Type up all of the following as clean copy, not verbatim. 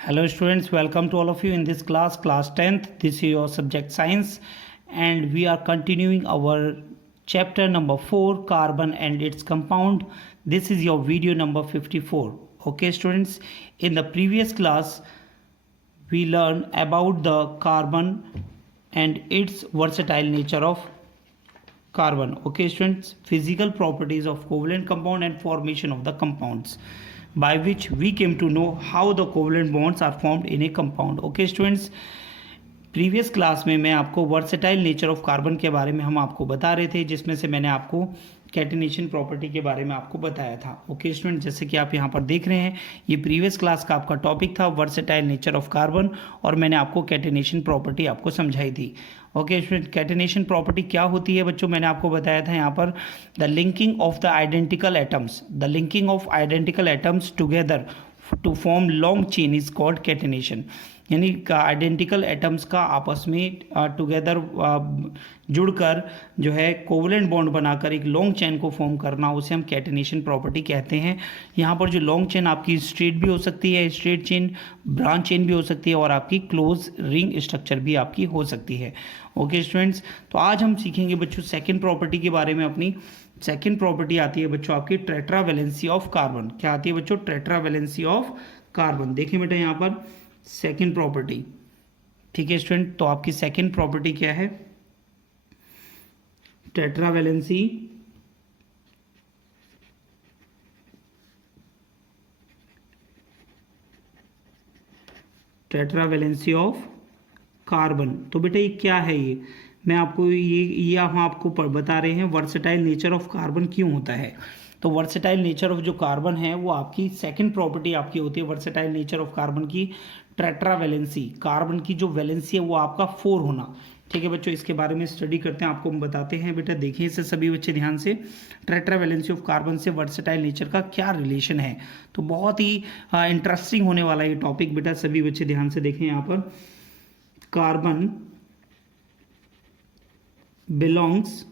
Hello students, welcome to all of you in this class 10th. This is your subject science and we are continuing our chapter number 4, carbon and its compound. This is your video number 54. Okay students, in the previous class we learned about the carbon and its versatile nature of carbon. Okay students, physical properties of covalent compound and formation of the compounds, by which we came to know how the covalent bonds are formed in a compound. Okay students, previous class में मैं आपको versatile nature of carbon के बारे में हम आपको बता रहे थे, जिसमें से मैंने आपको कैटिनेशन प्रॉपर्टी के बारे में आपको बताया था. ओके स्टूडेंट, जैसे कि आप यहाँ पर देख रहे हैं, ये प्रीवियस क्लास का आपका टॉपिक था वर्सेटाइल नेचर ऑफ कार्बन और मैंने आपको कैटिनेशन प्रॉपर्टी आपको समझाई थी. ओके स्टूडेंट, कैटिनेशन प्रॉपर्टी क्या होती है बच्चों, मैंने आपको बताया था यहाँ पर the linking of the identical atoms, the linking of identical atoms together to form long chain is called catenation. यानी आइडेंटिकल एटम्स का आपस में टुगेदर जुड़कर जो है कोवलेंट बॉन्ड बनाकर एक लॉन्ग चेन को फॉर्म करना, उसे हम कैटिनेशन प्रॉपर्टी कहते हैं. यहाँ पर जो लॉन्ग चेन आपकी स्ट्रेट भी हो सकती है, स्ट्रेट चेन, ब्रांच चेन भी हो सकती है और आपकी क्लोज रिंग स्ट्रक्चर भी आपकी हो सकती है. ओके स्टूडेंट्स, तो आज हम सीखेंगे बच्चों सेकेंड प्रॉपर्टी के बारे में. अपनी सेकेंड प्रॉपर्टी आती है बच्चों आपकी टेट्रावैलेंसी ऑफ कार्बन. क्या आती है बच्चों? Tetravalency of carbon. देखिए बेटा यहाँ पर सेकेंड प्रॉपर्टी. ठीक है स्टूडेंट, तो आपकी सेकेंड प्रॉपर्टी क्या है? Tetravalency tetravalency of carbon. तो बेटा ये क्या है? ये मैं आपको ये हम आपको बता रहे हैं वर्सेटाइल नेचर ऑफ कार्बन क्यों होता है. तो वर्सेटाइल नेचर ऑफ जो कार्बन है वो आपकी सेकंड प्रॉपर्टी आपकी होती है वर्सेटाइल नेचर ऑफ कार्बन की टेट्रावैलेंसी. कार्बन की जो वैलेंसी है वो आपका 4 होना. ठीक है बच्चों, इसके बारे में स्टडी करते हैं, आपको हम बताते हैं. बेटा देखिए इसे सभी बच्चे ध्यान से, टेट्रावैलेंसी ऑफ कार्बन से वर्सेटाइल नेचर का क्या रिलेशन है. तो बहुत ही इंटरेस्टिंग होने वाला ये टॉपिक. बेटा सभी बच्चे ध्यान से देखें. यहाँ पर carbon belongs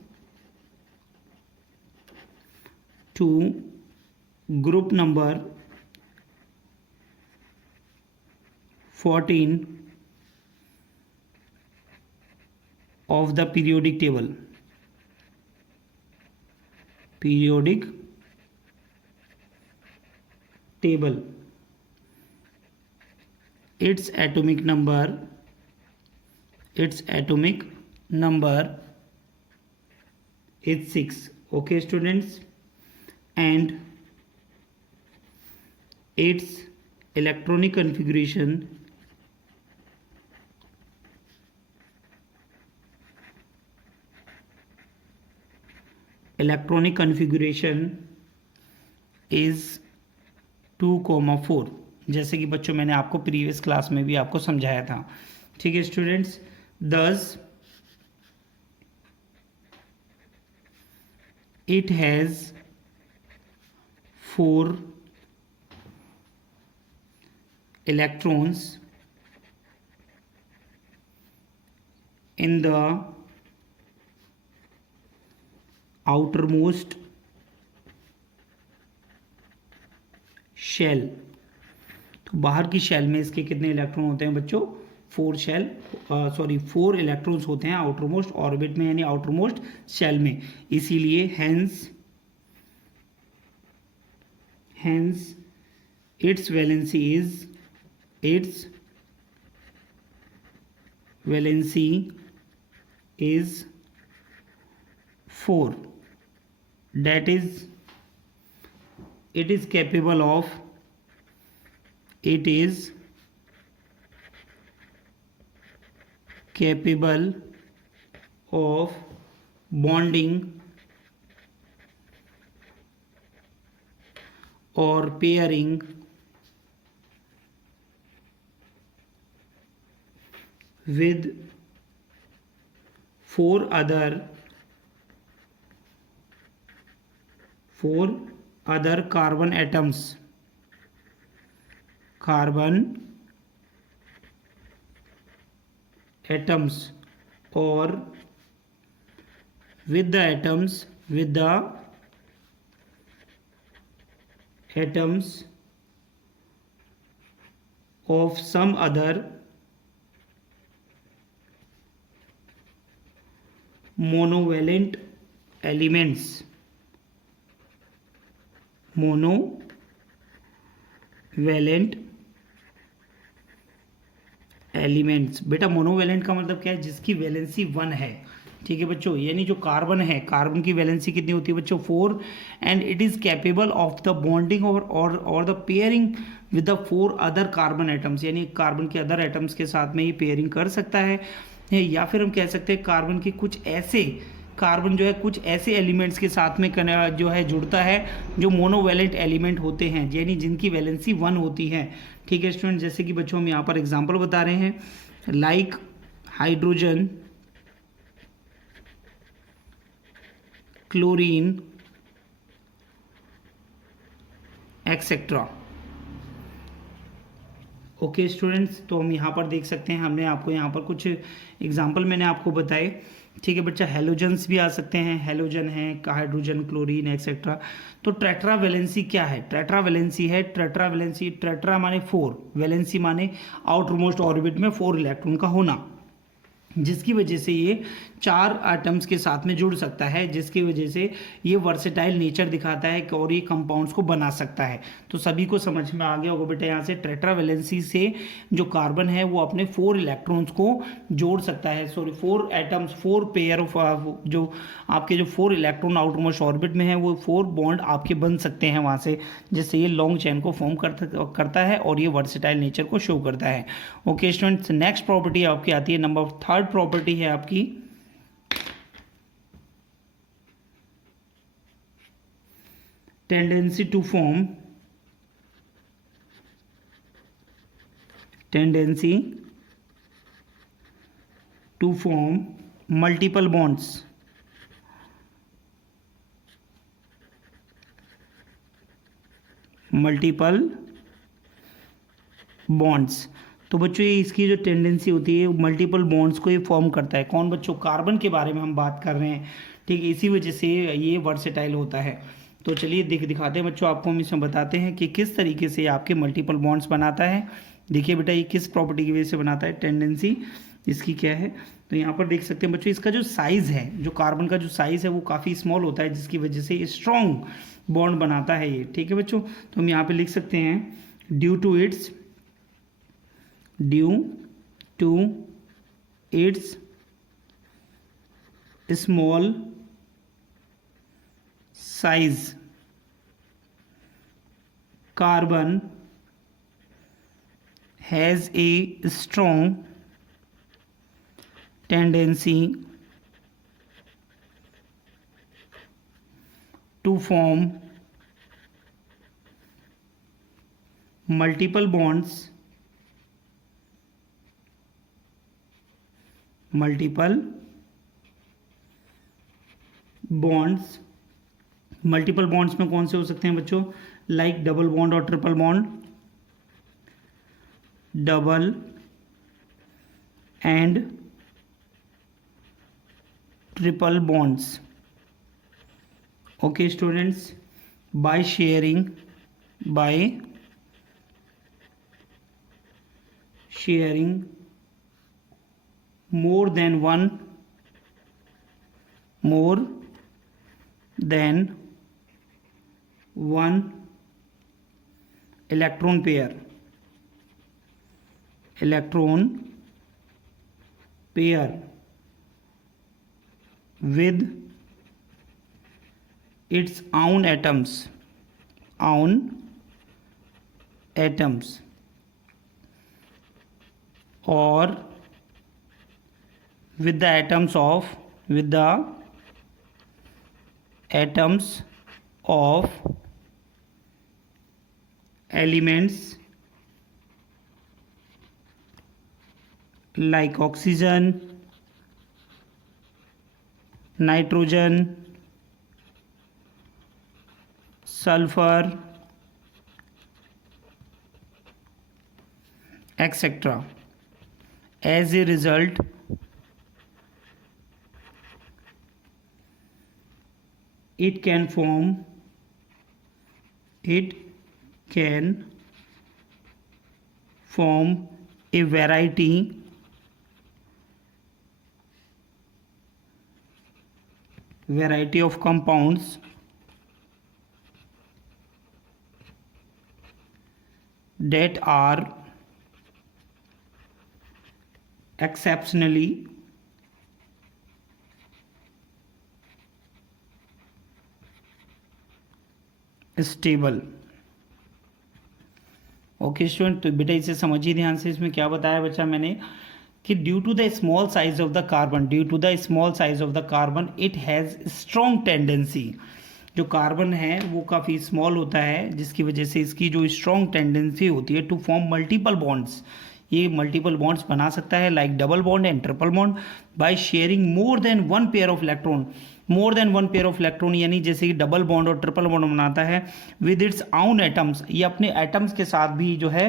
to group number 14 of the periodic table. Periodic table. Its atomic number is 6. Okay students, and its electronic configuration is 2,4. जैसे कि बच्चों मैंने आपको प्रीवियस क्लास में भी आपको समझाया था. ठीक है students, thus it has 4 electrons in the outermost shell. तो बाहर की शेल में इसके कितने इलेक्ट्रॉन होते हैं बच्चों? 4 इलेक्ट्रॉन्स होते हैं आउटरमोस्ट ऑर्बिट में, यानी आउटरमोस्ट शेल में. इसीलिए hence its valency is 4. That is, it is capable of bonding or pairing with 4 other carbon atoms or with the atoms of some other monovalent elements. Monovalent elements, बेटा monovalent का मतलब क्या है? जिसकी valency 1 है। ठीक है बच्चों, यानी जो कार्बन है, कार्बन की वैलेंसी कितनी होती है बच्चों? 4, and it is capable of the bonding और the pairing with the 4 other carbon atoms, यानी कार्बन के अदर एटम्स के साथ में ये पेयरिंग कर सकता है। या फिर हम कह सकते हैं कार्बन के कुछ ऐसे, कार्बन जो है कुछ ऐसे एलिमेंट्स के साथ में जो है जुड़ता है जो मोनोवैलेंट एलिमेंट होते हैं, यानी जिनकी वैलेंसी 1 होती है। ठीक है स्टूडेंट, जैसे कि बच्चों हम यहाँ पर एग्जांपल बता रहे हैं, like hydrogen, chlorine, etcetera. Okay students, तो हम यहाँ पर देख सकते हैं, हमने आपको यहाँ पर कुछ एग्जांपल मैंने आपको बताए। ठीक है बच्चा, हेलोजन्स भी आ सकते हैं, हेलोजन है, हाइड्रोजन, क्लोरीन, एक्सेट्रा। तो ट्रेट्रा वैलेंसी क्या है? ट्रेट्रा वैलेंसी है, ट्रेट्रा वैलेंसी, ट्रेट्रा माने 4, वैलेंसी माने आउटर मोस्ट ऑर्बिट में 4 इलेक्ट्रॉन का होना, जिसकी वजह से ये 4 एटम्स के साथ में जुड़ सकता है, जिसकी वजह से ये वर्सेटाइल नेचर दिखाता है और ये कंपाउंड्स को बना सकता है। तो सभी को समझ में आ गया होगा बेटा, यहाँ से टेट्रावैलेंसी से जो कार्बन है वो अपने 4 इलेक्ट्रॉन्स को जोड़ सकता है, सॉरी 4 एटम्स, 4 पेयर ऑफ जो आपके जो 4 इलेक्ट्रॉन आउटर मोस्ट ऑर्बिट में है वो 4 बॉन्ड आपके बन सकते हैं वहाँ से, जिससे ये लॉन्ग चेन को फॉर्म करता है और ये वर्सेटाइल नेचर को शो करता है। ओके स्टूडेंट्स, नेक्स्ट प्रॉपर्टी आपकी आती है, नंबर 3 प्रॉपर्टी है आपकी tendency to form multiple bonds, तो बच्चों ये इसकी जो टेंडेंसी होती है मल्टीपल बॉन्ड्स को ये फॉर्म करता है। कौन बच्चों? कार्बन के बारे में हम बात कर रहे हैं। ठीक है, इसी वजह से ये वर्सेटाइल होता है। तो चलिए दिखाते हैं बच्चों, आपको हम इसमें बताते हैं कि किस तरीके से आपके मल्टीपल बॉन्ड्स बनाता है। देखिए बेटा, ये किस प्रॉपर्टी की वजह से बनाता है, टेंडेंसी इसकी क्या है। तो यहाँ पर देख सकते हैं बच्चों, इसका जो साइज़ है, जो कार्बन का जो साइज़ है वो काफ़ी स्मॉल होता है, जिसकी वजह से स्ट्रॉन्ग बॉन्ड बनाता है ये। ठीक है बच्चों, तो हम यहाँ पर लिख सकते हैं due to its small size, carbon has a strong tendency to form multiple bonds, multiple bonds में कौन से हो सकते हैं बच्चों? लाइक डबल बॉन्ड और triple bond, double and triple bonds. Okay students, by sharing more than one electron pair with its own atoms or with the atoms of elements like oxygen, nitrogen, sulfur, etc. As a result, it can form a variety of compounds that are exceptionally stable। Okay student, तो बेटा इसे समझिए ध्यान से। इसमें क्या बताया बच्चा मैंने कि due to the small size of the carbon, it has strong tendency. जो कार्बन है वो काफ़ी स्मॉल होता है, जिसकी वजह से इसकी जो स्ट्रॉन्ग टेंडेंसी होती है टू फॉर्म मल्टीपल बॉन्ड्स, ये मल्टीपल बॉन्ड्स बना सकता है, like double bond and triple bond, by sharing more than one pair of electron, यानी जैसे कि डबल बॉन्ड और ट्रिपल बॉन्ड बनाता है विद इट्स आउन एटम्स, ये अपने एटम्स के साथ भी जो है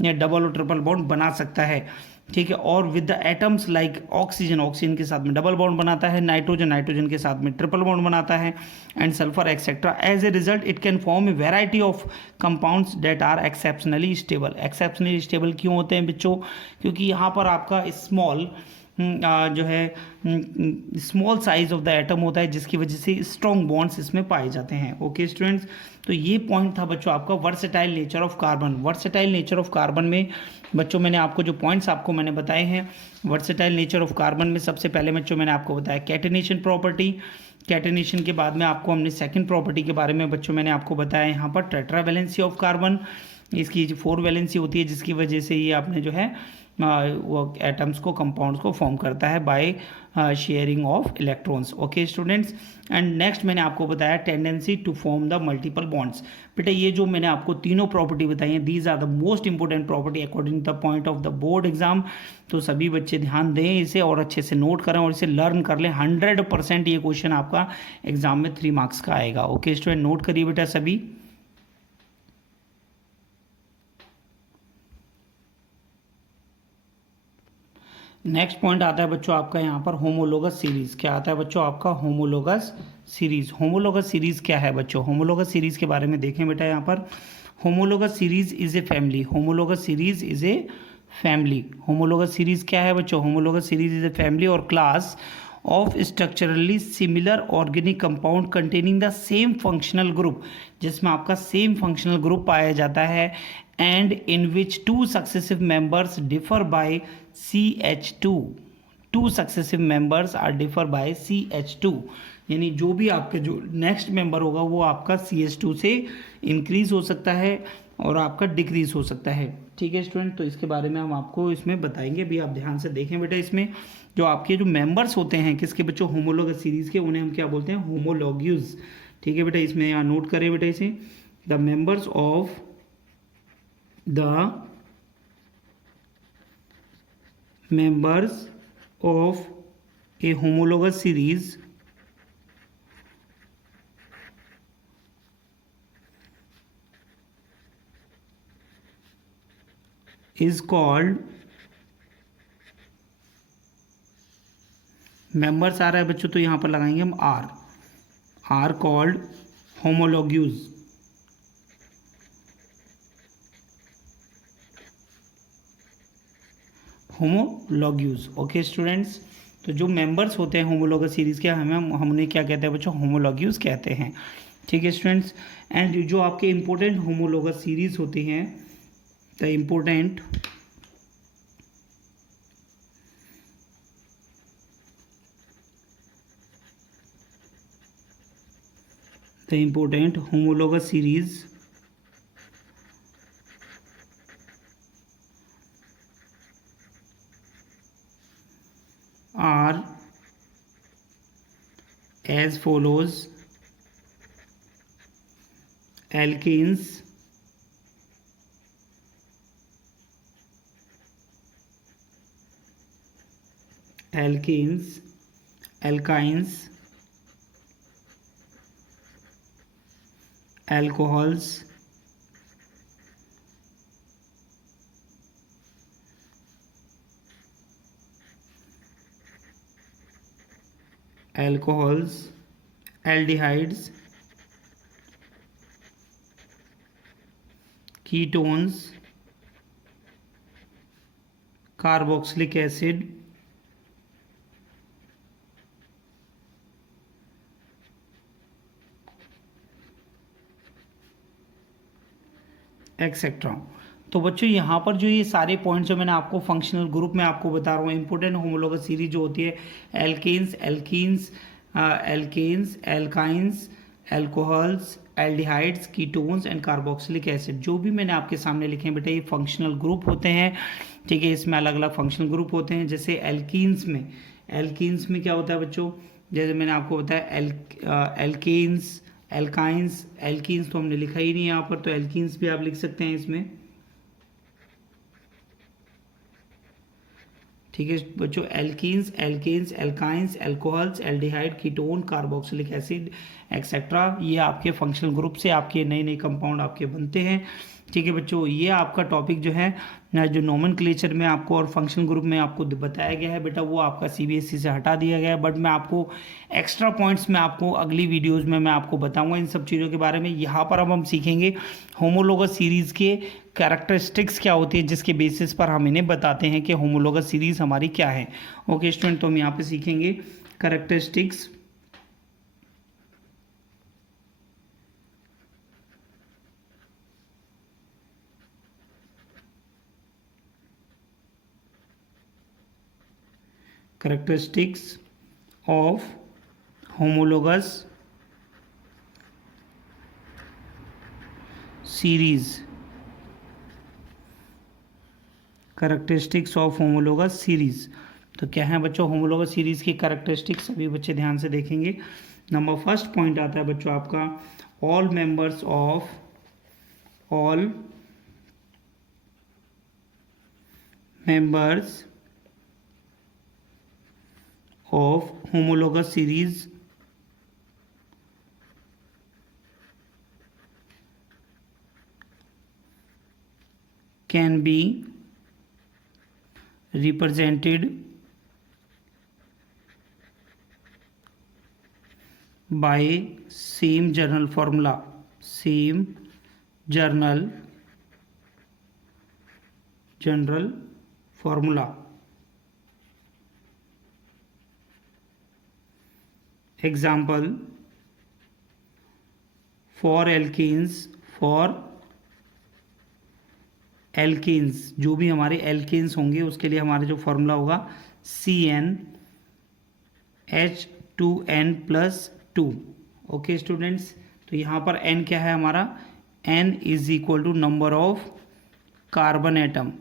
डबल और ट्रिपल बॉन्ड बना सकता है, ठीक है। और with the atoms like oxygen के साथ में डबल बॉन्ड बनाता है, नाइट्रोजन के साथ में ट्रिपल बॉन्ड बनाता है, and sulphur etcetera. As a result it can form a variety of compounds that are exceptionally stable क्यों होते हैं बच्चों? क्योंकि यहाँ पर आपका स्मॉल जो है small size of the atom होता है, जिसकी वजह से स्ट्रॉन्ग बॉन्ड्स इसमें पाए जाते हैं। ओके स्टूडेंट्स, तो ये पॉइंट था बच्चों आपका वर्सेटाइल नेचर ऑफ कार्बन में बच्चों मैंने आपको जो पॉइंट्स आपको मैंने बताए हैं वर्सेटाइल नेचर ऑफ कार्बन में, सबसे पहले बच्चों मैंने आपको बताया कैटेनेशन प्रॉपर्टी। कैटेनेशन के बाद में आपको हमने सेकंड प्रॉपर्टी के बारे में बच्चों मैंने आपको बताया यहाँ पर टेट्रा वैलेंसी ऑफ कार्बन, इसकी जो 4 वैलेंसी होती है, जिसकी वजह से ये आपने जो है वो एटम्स को कंपाउंड्स को फॉर्म करता है by sharing of electrons. Okay students, and next मैंने आपको बताया tendency to form the multiple bonds. बेटा ये जो मैंने आपको तीनों प्रॉपर्टी बताई हैं, these are the most important property according the point of the board exam. तो सभी बच्चे ध्यान दें इसे और अच्छे से नोट करें और इसे लर्न कर लें। 100% ये क्वेश्चन आपका एग्जाम में 3 मार्क्स का आएगा। ओके स्टूडेंट, नोट करिए बेटा सभी। नेक्स्ट पॉइंट आता है बच्चों आपका यहाँ पर होमोलोगस सीरीज। क्या आता है बच्चों आपका होमोलोगस सीरीज क्या है बच्चों? होमोलोगस सीरीज के बारे में देखें बेटा यहाँ पर। Homologous series is a family. Homologous series क्या है बच्चों? Homologous series is a family और class of structurally similar organic compound containing the same functional group, जिसमें आपका सेम फंक्शनल ग्रुप पाया जाता है, and in which 2 successive members differ by CH2। 2 successive members are differ by CH2, यानी जो भी आपके जो नेक्स्ट मेंबर होगा वो आपका CH2 से इंक्रीज हो सकता है और आपका डिक्रीज हो सकता है। ठीक है स्टूडेंट, तो इसके बारे में हम आपको इसमें बताएंगे भी, आप ध्यान से देखें बेटा। इसमें जो आपके जो मेंबर्स होते हैं किसके बच्चों? होमोलोगस सीरीज के, उन्हें हम क्या बोलते हैं? होमोलॉग्यूज। ठीक है बेटा, इसमें यहाँ नोट करें बेटा इसे। The members of a homologous series is called, members आ रहा है बच्चों तो यहाँ पर लगाएंगे हम are called homologues. Okay students, तो जो मेंबर्स होते हैं होमोलॉगस सीरीज के हमने क्या कहते हैं बच्चों? होमोलॉग्यूज कहते हैं। ठीक है स्टूडेंट्स, एंड जो आपके इंपॉर्टेंट होमोलॉगस सीरीज होती हैं, the important homologous series are as follows: alkenes, alkynes, alcohols, aldehydes, ketones, carboxylic acid, etcetera. तो बच्चों यहाँ पर जो ये सारे पॉइंट्स जो मैंने आपको फंक्शनल ग्रुप में आपको बता रहा हूँ, इंपोर्टेंट होमोलोगस सीरीज जो होती है, alkanes, alkynes, alcohols, aldehydes, ketones and carboxylic acid, जो भी मैंने आपके सामने लिखे हैं बेटा ये फंक्शनल ग्रुप होते हैं। ठीक है, इसमें अलग अलग फंक्शनल ग्रुप होते हैं। जैसे एल्कीन्स में क्या होता है बच्चों, जैसे मैंने आपको बताया एल्केन्स, एल्कीन्स तो हमने लिखा ही नहीं यहाँ पर, तो एल्कीन्स भी आप लिख सकते हैं इसमें। ठीक है बच्चों, alkenes, alkynes, alcohols, aldehyde, ketone, carboxylic acid etcetera, ये आपके फंक्शनल ग्रुप से आपके नए नए कंपाउंड आपके बनते हैं। ठीक है बच्चों, ये आपका टॉपिक जो है जो नोमेनक्लेचर में आपको और फंक्शनल ग्रुप में आपको बताया गया है बेटा, वो आपका सीबीएसई से हटा दिया गया है। बट मैं आपको एक्स्ट्रा पॉइंट्स में आपको अगली वीडियोस में मैं आपको बताऊंगा इन सब चीज़ों के बारे में। यहाँ पर अब हम सीखेंगे होमोलोगस सीरीज़ के कैरेक्टरिस्टिक्स क्या होती है, जिसके बेसिस पर हम इन्हें बताते हैं कि होमोलोगस सीरीज़ हमारी क्या है। ओके स्टूडेंट, तो हम यहाँ पे सीखेंगे characteristics of homologous series, characteristics of homologous series. तो क्या है बच्चों होमोलोगस सीरीज की कैरेक्टरिस्टिक्स, सभी बच्चे ध्यान से देखेंगे। नंबर फर्स्ट पॉइंट आता है बच्चों आपका, all members of homologous series can be represented by same journal formula. Example, for alkenes जो भी हमारे एल्केन्स होंगे उसके लिए हमारा जो फॉर्मूला होगा CnH2n+2। ओके स्टूडेंट्स, तो यहाँ पर n क्या है हमारा, n is equal to number of carbon atom.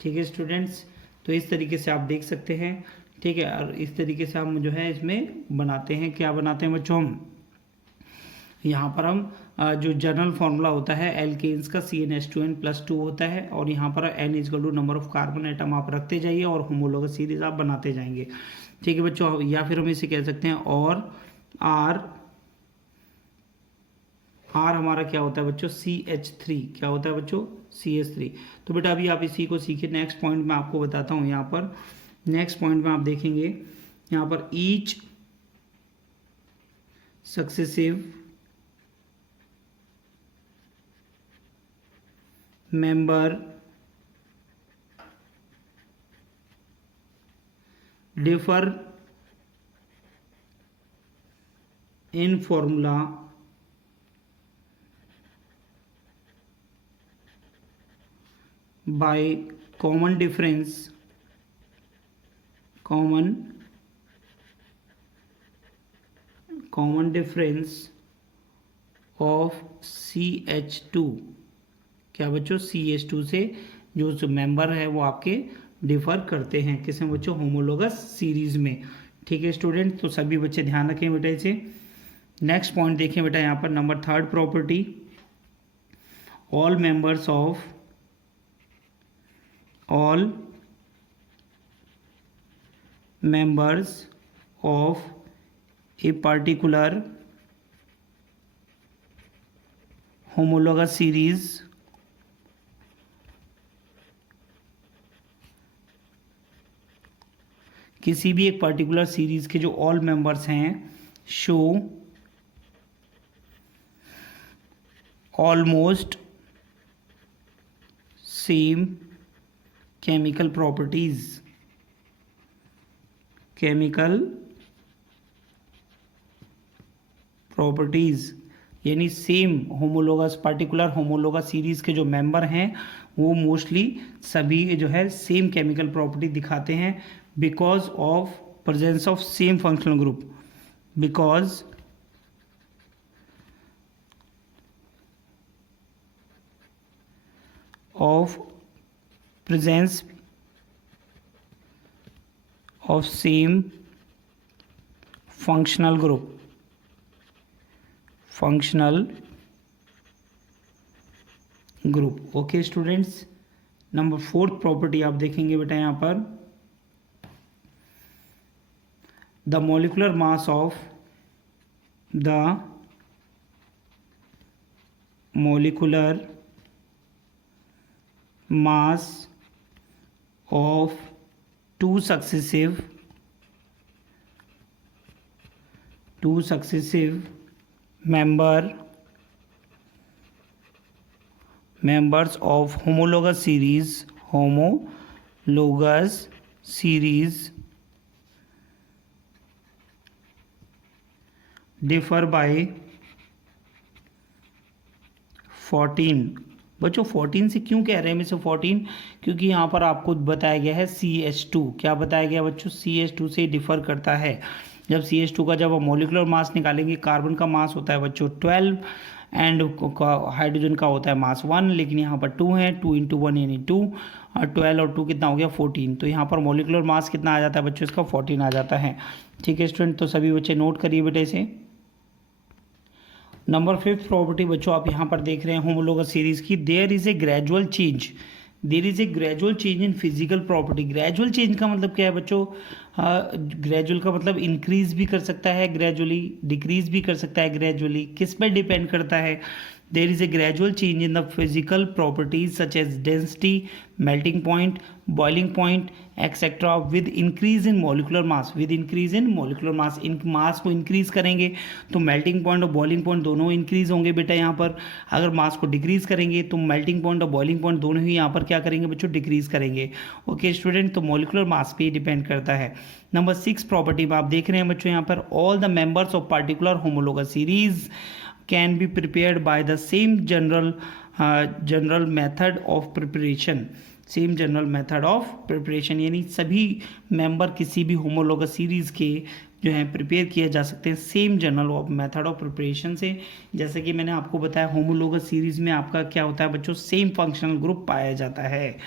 ठीक है स्टूडेंट्स, तो इस तरीके से आप देख सकते हैं। ठीक है, और इस तरीके से हम जो है इसमें बनाते हैं, क्या बनाते हैं बच्चों, हम यहाँ पर हम जो जनरल फार्मूला होता है एल्केन्स का CnH2n+2 होता है, और यहाँ पर n is equal to number of carbon atom आप रखते जाइए और होमोलोगस सीरीज आप बनाते जाएंगे। ठीक है बच्चों, या फिर हम इसे कह सकते हैं और आर हमारा क्या होता है बच्चों, CH3, क्या होता है बच्चों, CH3। तो बेटा अभी आप इसी को सीखिए। नेक्स्ट पॉइंट मैं आपको बताता हूँ। यहाँ पर नेक्स्ट पॉइंट में आप देखेंगे, यहाँ पर each successive member differ in formula by common difference of CH2। क्या बच्चों, CH2 से जो मेंबर है वो आपके डिफर करते हैं किसमें बच्चों, होमोलोगस सीरीज में। ठीक है स्टूडेंट, तो सभी बच्चे ध्यान रखें बेटा इसे। नेक्स्ट पॉइंट देखें बेटा, यहाँ पर number third property, all members of a particular homologous series किसी भी एक पर्टिकुलर सीरीज के जो ऑल मेंबर्स हैं show almost same chemical properties, chemical properties यानी same homologous, particular homologous series के जो मेंबर हैं वो मोस्टली सभी जो है सेम केमिकल प्रॉपर्टी दिखाते हैं because of presence of same functional group, because of presence of same functional group, functional group. Okay students, number 4th property आप देखेंगे बेटा यहाँ पर, the molecular mass of, the molecular mass of two successive members of homologous series differ by 14। बच्चों 14 से क्यों कह रहे हैं इसे 14? क्योंकि यहाँ पर आपको बताया गया है CH2, क्या बताया गया बच्चों? CH2 से डिफर करता है। जब CH2 का जब आप मॉलिक्यूलर मास निकालेंगे, कार्बन का मास होता है बच्चों 12 एंड हाइड्रोजन का होता है मास 1, लेकिन यहाँ पर 2 है, 2 × 1 यानी 2, और 12 और 2 कितना हो गया 14। तो यहाँ पर मॉलिक्यूलर मास कितना आ जाता है बच्चों? इसका 14 आ जाता है। ठीक है स्टूडेंट, तो सभी बच्चे नोट करिए बेटा इसे। नंबर 5th प्रॉपर्टी बच्चों आप यहाँ पर देख रहे हैं होमोलोगस सीरीज की, there is a gradual change in physical property. Gradual change का मतलब क्या है बच्चों? ग्रेजुअल का मतलब इंक्रीज भी कर सकता है ग्रेजुअली, डिक्रीज भी कर सकता है ग्रेजुअली। किस पर डिपेंड करता है? There is a gradual change in the physical properties such as density, melting point, boiling point etcetera with increase in molecular mass, इन मास को इंक्रीज करेंगे तो मेल्टिंग पॉइंट और बॉइलिंग पॉइंट दोनों इंक्रीज होंगे बेटा यहाँ पर। अगर मास को डिक्रीज करेंगे तो मेल्टिंग पॉइंट और बॉइलिंग पॉइंट दोनों ही यहाँ पर क्या करेंगे बच्चों? डिक्रीज करेंगे। ओके स्टूडेंट, तो मॉलिक्यूलर मास पे डिपेंड करता है। नंबर 6 प्रॉपर्टी में आप देख रहे हैं बच्चों यहाँ पर, all the members of particular homologous series can be prepared by the same general method of preparation, यानी सभी मेंबर किसी भी होमोलोगस सीरीज के जो है प्रिपेयर किया जा सकते हैं same general method of preparation से। जैसे कि मैंने आपको बताया होमोलोगस सीरीज में आपका क्या होता है बच्चों? सेम फंक्शनल ग्रुप पाया जाता है।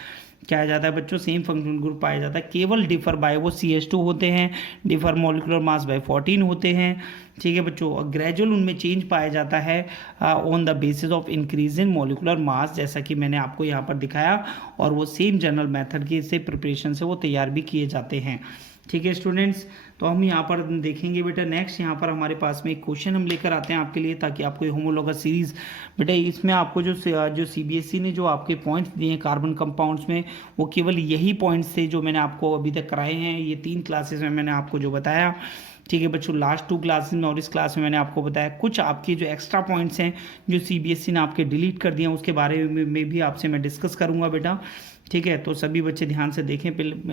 क्या आ जाता है बच्चों? सेम फंक्शनल ग्रुप पाया जाता है। केवल डिफर बाय वो CH2 होते हैं, डिफर मॉलिक्यूलर मास बाय 14 होते हैं। ठीक है बच्चों, और ग्रेजुअल उनमें चेंज पाया जाता है on the basis of increase in molecular मास, जैसा कि मैंने आपको यहाँ पर दिखाया, और वो सेम जनरल मेथड के से प्रिपरेशन से वो तैयार भी किए जाते हैं। ठीक है स्टूडेंट्स, तो हम यहाँ पर देखेंगे बेटा नेक्स्ट, यहाँ पर हमारे पास में एक क्वेश्चन हम लेकर आते हैं आपके लिए, ताकि आपको ये होमोलोगस सीरीज बेटा इसमें आपको जो CBSE ने जो आपके पॉइंट्स दिए हैं कार्बन कंपाउंड्स में, वो केवल यही पॉइंट्स थे जो मैंने आपको अभी तक कराए हैं। ये 3 क्लासेस में मैंने आपको जो बताया। ठीक है बच्चों, लास्ट 2 क्लासेस में और इस क्लास में मैंने आपको बताया। कुछ आपके जो एक्स्ट्रा पॉइंट्स हैं जो CBSE ने आपके डिलीट कर दिए हैं, उसके बारे में भी आपसे मैं डिस्कस करूँगा बेटा। ठीक है, तो सभी बच्चे ध्यान से देखें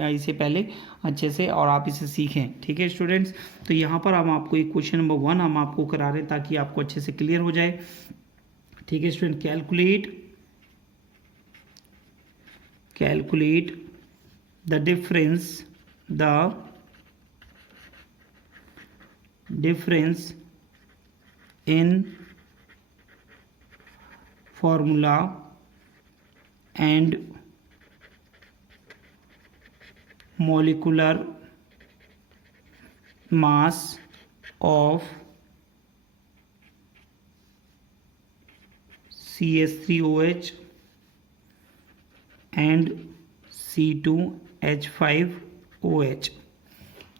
इसे पहले अच्छे से, और आप इसे सीखें। ठीक है स्टूडेंट्स, तो यहाँ पर हम आपको एक क्वेश्चन नंबर 1 हम आपको करा रहे हैं ताकि आपको अच्छे से क्लियर हो जाए। ठीक है student, calculate the difference in formula and molecular mass of CH3OH and C2H5OH।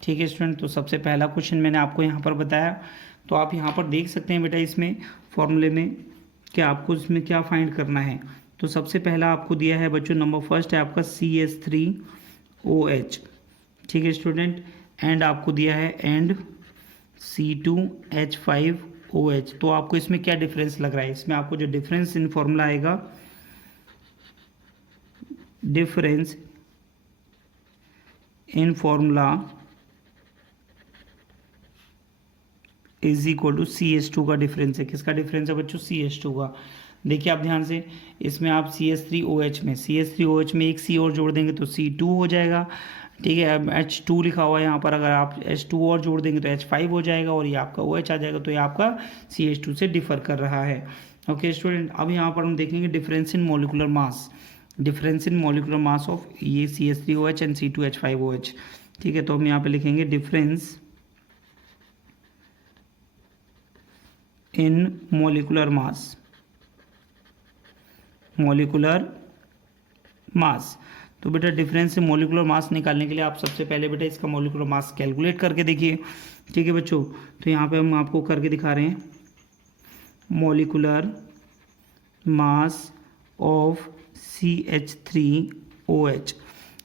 ठीक है स्टूडेंट, तो सबसे पहला क्वेश्चन मैंने आपको यहाँ पर बताया, तो आप यहाँ पर देख सकते हैं बेटा इसमें फॉर्मूले में कि आपको इसमें क्या फाइंड करना है। तो सबसे पहला आपको दिया है बच्चों, नंबर फर्स्ट है आपका CH3OH। ठीक है स्टूडेंट, एंड आपको दिया है एंड C2H5OH। तो आपको इसमें क्या डिफरेंस लग रहा है? इसमें आपको जो डिफरेंस इन फॉर्मूला आएगा difference in formula is equal to CH2 का डिफरेंस है। किसका डिफरेंस है बच्चों? CH2 का। देखिए आप ध्यान से, इसमें आप CH3OH में एक C और जोड़ देंगे तो C2 हो जाएगा, ठीक है। अब H2 लिखा हुआ है यहाँ पर, अगर आप H2 और जोड़ देंगे तो H5 हो जाएगा और ये आपका OH आ जाएगा, तो ये आपका CH2 से डिफर कर रहा है। ओके स्टूडेंट, अब यहाँ पर हम देखेंगे difference in molecular mass, difference in molecular mass of ये CH3OH एंड C2H5OH, ठीक है। तो हम यहाँ पे लिखेंगे difference in molecular mass, molecular mass. तो बेटा डिफरेंस इन मॉलिकुलर मास निकालने के लिए आप सबसे पहले बेटा इसका मॉलिकुलर मास कैलकुलेट करके देखिए, ठीक है बच्चों। तो यहाँ पे हम आपको करके दिखा रहे हैं, मॉलिकुलर मास ऑफ CH3OH।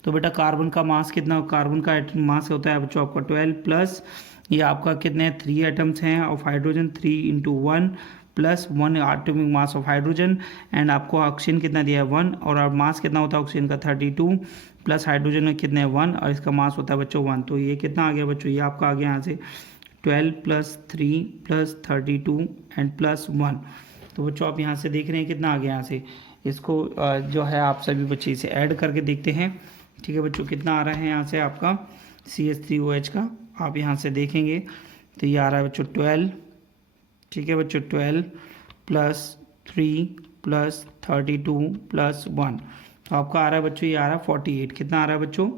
तो बेटा कार्बन का मास कितना, कार्बन का मास होता है बच्चों आपका 12 प्लस ये आपका कितने 3 एटम्स हैं of hydrogen, 3 × 1 plus 1 atomic mass of hydrogen, and आपको ऑक्सीजन कितना दिया है 1, और मास कितना होता है ऑक्सीजन का 32 प्लस हाइड्रोजन में कितने 1 और इसका मास होता है बच्चों 1। तो ये कितना आ गया बच्चों? ये आपका आ गया यहाँ से 12 + 3 + 32 एंड प्लस 1। तो बच्चों आप यहाँ से देख रहे हैं कितना आ गया यहाँ से, इसको जो है आप सभी बच्चे इसे ऐड करके देखते हैं, ठीक है बच्चों। कितना आ रहा है यहाँ से आपका CH3OH का, आप यहाँ से देखेंगे तो ये आ रहा है बच्चों 12, ठीक है बच्चों, 12 + 3 + 32 + 1, तो आपका आ रहा है बच्चों, ये आ रहा है 48। कितना आ रहा है बच्चों?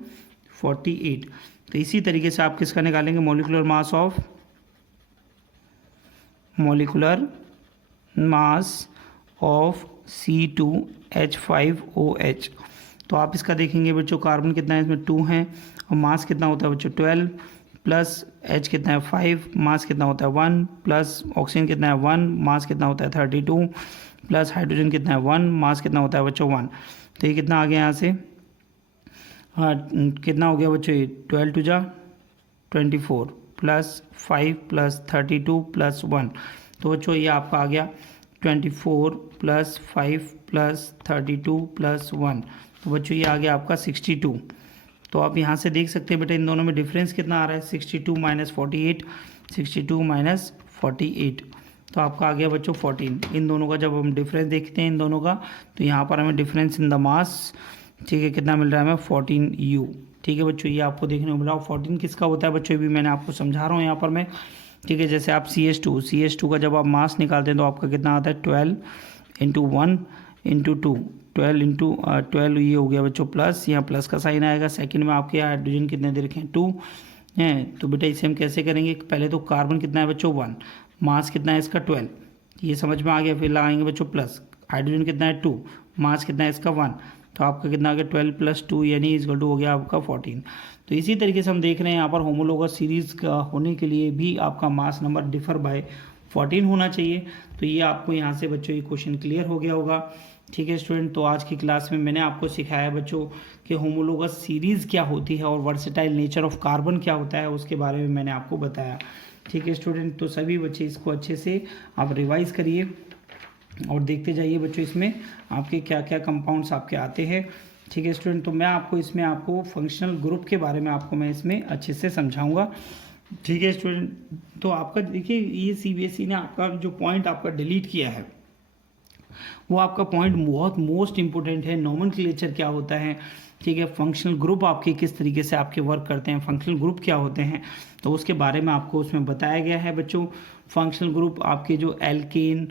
48। तो इसी तरीके से आप किसका निकालेंगे? Molecular mass of C2H5OH। तो आप इसका देखेंगे बच्चों, कार्बन कितना है इसमें 2 है, और मास कितना होता है बच्चों 12 प्लस H कितना है 5, मास कितना होता है 1, प्लस ऑक्सीजन कितना है 1, मास कितना होता है 32, प्लस हाइड्रोजन कितना है 1, मास कितना होता है बच्चों 1। तो ये कितना आ गया यहाँ से, हाँ कितना हो गया बच्चों? ये 12 × 2 = 24 प्लस 5 प्लस 32 प्लस 1। तो बच्चों ये आपका आ गया 24 + 5 + 32 + 1। तो बच्चों ये आ गया आपका 62। तो आप यहाँ से देख सकते हैं बेटा इन दोनों में डिफरेंस कितना आ रहा है, 62 - 48, 62 - 48, तो आपका आ गया बच्चों 14। इन दोनों का जब हम डिफरेंस देखते हैं इन दोनों का, तो यहाँ पर हमें डिफरेंस इन द मास, ठीक है, कितना मिल रहा है हमें 14U, ठीक है बच्चों। ये आपको देखने को मिल रहा है। 14 किसका होता है बच्चों? भी मैंने आपको समझा रहा हूँ यहाँ पर मैं, ठीक है। जैसे आप CH2 का जब आप मास निकालते हैं तो आपका कितना आता है 12 × 1 × 2, 12 ये हो गया बच्चों प्लस, यहाँ प्लस का साइन आएगा। सेकंड में आपके हाइड्रोजन कितने दे रखे हैं 2 हैं, तो बेटा इसे हम कैसे करेंगे? पहले तो कार्बन कितना है बच्चों 1, मास कितना है इसका 12, ये समझ में आ गया। फिर लगाएंगे बच्चों प्लस, हाइड्रोजन कितना है 2, मास कितना है इसका 1, तो आपका कितना आ गया 12 + 2 यानी = हो गया आपका 14। तो इसी तरीके से हम देख रहे हैं यहाँ पर होमोलोगस सीरीज़ का होने के लिए भी आपका मास नंबर डिफर बाय 14 होना चाहिए। तो ये आपको यहाँ से बच्चों ये क्वेश्चन क्लियर हो गया होगा, ठीक है स्टूडेंट। तो आज की क्लास में मैंने आपको सिखाया बच्चों कि होमोलोगस सीरीज़ क्या होती है और वर्सेटाइल नेचर ऑफ कार्बन क्या होता है, उसके बारे में मैंने आपको बताया, ठीक है स्टूडेंट। तो सभी बच्चे इसको अच्छे से आप रिवाइज करिए और देखते जाइए बच्चों इसमें आपके क्या क्या कंपाउंड्स आपके आते हैं, ठीक है स्टूडेंट। तो मैं आपको इसमें आपको फंक्शनल ग्रुप के बारे में आपको मैं इसमें अच्छे से समझाऊंगा, ठीक है स्टूडेंट। तो आपका देखिए ये CBSE ने आपका जो पॉइंट आपका डिलीट किया है वो आपका पॉइंट बहुत मोस्ट इंपॉर्टेंट है। नोमेनक्लेचर क्या होता है, ठीक है, फंक्शनल ग्रुप आपके किस तरीके से आपके वर्क करते हैं, फंक्शनल ग्रुप क्या होते हैं, तो उसके बारे में आपको उसमें बताया गया है बच्चों। फंक्शनल ग्रुप आपके जो एल्केन,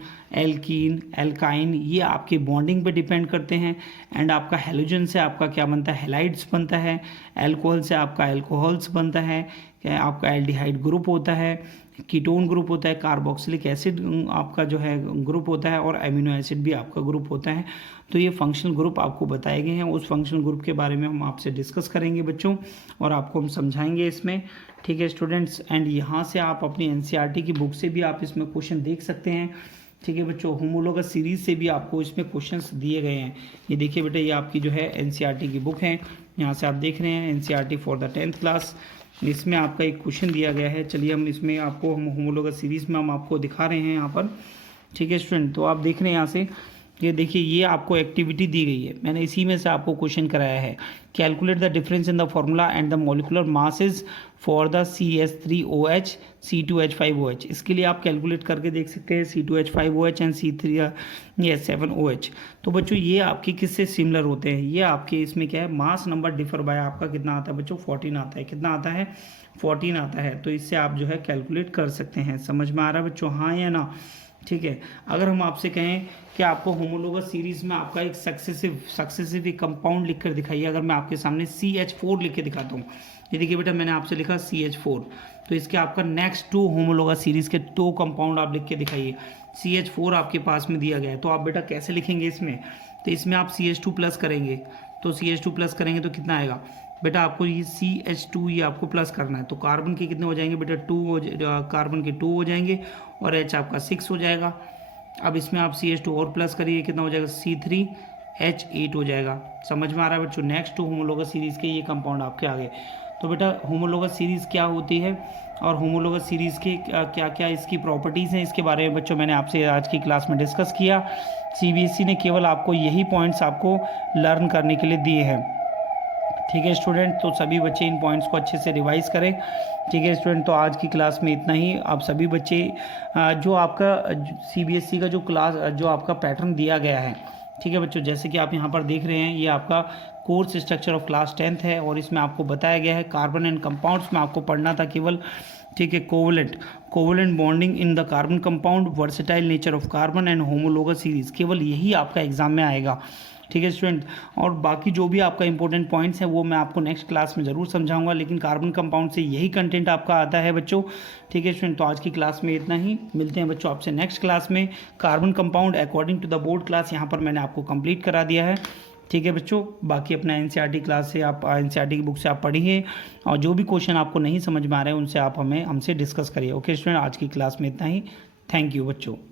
एल्काइन ये आपके बॉन्डिंग पे डिपेंड करते हैं, एंड आपका हेलोजन से आपका क्या बनता है, हेलाइड्स बनता है, एल्कोहल से आपका एल्कोहल्स बनता है, आपका एल्डिहाइड ग्रुप होता है, कीटोन ग्रुप होता है, कार्बोक्सिलिक एसिड आपका जो है ग्रुप होता है, और एमिनो एसिड भी आपका ग्रुप होता है। तो ये फंक्शनल ग्रुप आपको बताए गए हैं, उस फंक्शनल ग्रुप के बारे में हम आपसे डिस्कस करेंगे बच्चों, और आपको हम समझाएंगे इसमें, ठीक है स्टूडेंट्स। एंड यहाँ से आप अपनी NCERT की बुक से भी आप इसमें क्वेश्चन देख सकते हैं, ठीक है बच्चों। होमोलोगस सीरीज से भी आपको इसमें क्वेश्चंस दिए गए हैं। ये देखिए बेटा ये आपकी जो है NCERT की बुक है, यहाँ से आप देख रहे हैं NCERT for the 10th class, इसमें आपका एक क्वेश्चन दिया गया है। चलिए हम इसमें आपको हम होमोलोगस सीरीज में हम आपको दिखा रहे हैं यहाँ पर, ठीक है स्टूडेंट। तो आप देख रहे हैं यहाँ से ये देखिए, ये आपको एक्टिविटी दी गई है, मैंने इसी में से आपको क्वेश्चन कराया है। Calculate the difference in the formula and the molecular masses for the CH3OH C2H5OH। इसके लिए आप कैलकुलेट करके देख सकते हैं C2H5OH एंड C7OH। तो बच्चों ये आपके किससे सिमिलर होते हैं, ये आपके इसमें क्या है, मास नंबर डिफर बाय आपका कितना आता है बच्चों, 14 आता है। कितना आता है, 14 आता है। तो इससे आप जो है कैलकुलेट कर सकते हैं। समझ में आ रहा है बच्चों, हाँ या ना? ठीक है। अगर हम आपसे कहें कि आपको होमोलोगस सीरीज में आपका एक सक्सेसिव एक कंपाउंड लिखकर दिखाइए, अगर मैं आपके सामने CH4 लिख के दिखाता हूँ, ये देखिए बेटा मैंने आपसे लिखा CH4, तो इसके आपका नेक्स्ट 2 होमोलोगस सीरीज के 2 कंपाउंड आप लिख के दिखाइए। CH4 आपके पास में दिया गया है, तो आप बेटा कैसे लिखेंगे इसमें, तो इसमें आप CH2 प्लस करेंगे, तो CH2 प्लस करेंगे तो कितना आएगा बेटा, आपको ये CH2 ये आपको प्लस करना है। तो कार्बन के कितने हो जाएंगे बेटा, कार्बन के 2 हो जाएंगे और H आपका 6 हो जाएगा। अब इसमें आप CH2 और प्लस करिए, कितना हो जाएगा, C3H8 हो जाएगा। समझ में आ रहा है बच्चों? नेक्स्ट 2 होमोलोगस सीरीज़ के ये कंपाउंड आपके आगे। तो बेटा होमोलोगस सीरीज़ क्या होती है और होमोलोगस सीरीज़ के क्या क्या इसकी प्रॉपर्टीज़ हैं, इसके बारे में बच्चों मैंने आपसे आज की क्लास में डिस्कस किया। CBSE ने केवल आपको यही पॉइंट्स आपको लर्न करने के लिए दिए हैं। ठीक है स्टूडेंट, तो सभी बच्चे इन पॉइंट्स को अच्छे से रिवाइज करें। ठीक है स्टूडेंट, तो आज की क्लास में इतना ही। आप सभी बच्चे जो आपका CBSE का जो क्लास जो आपका पैटर्न दिया गया है, ठीक है बच्चों, जैसे कि आप यहाँ पर देख रहे हैं, ये आपका course structure of class 10th है और इसमें आपको बताया गया है कार्बन एंड कंपाउंड्स में आपको पढ़ना था केवल। ठीक है, covalent bonding in the carbon compound, versatile nature of carbon and homologous series, केवल यही आपका एग्जाम में आएगा। ठीक है स्टूडेंट, और बाकी जो भी आपका इंपॉर्टेंट पॉइंट्स हैं वो मैं आपको नेक्स्ट क्लास में ज़रूर समझाऊंगा, लेकिन कार्बन कंपाउंड से यही कंटेंट आपका आता है बच्चों। ठीक है स्टूडेंट, तो आज की क्लास में इतना ही। मिलते हैं बच्चों आपसे नेक्स्ट क्लास में। Carbon compound according to the board class यहाँ पर मैंने आपको कंप्लीट करा दिया है। ठीक है बच्चों, बाकी अपना NCERT क्लास से आप NCERT की बुक से आप पढ़िए और जो भी क्वेश्चन आपको नहीं समझ में आ रहे हैं उनसे आप हमसे डिस्कस करिए। ओके स्टूडेंट, आज की क्लास में इतना ही। थैंक यू बच्चों।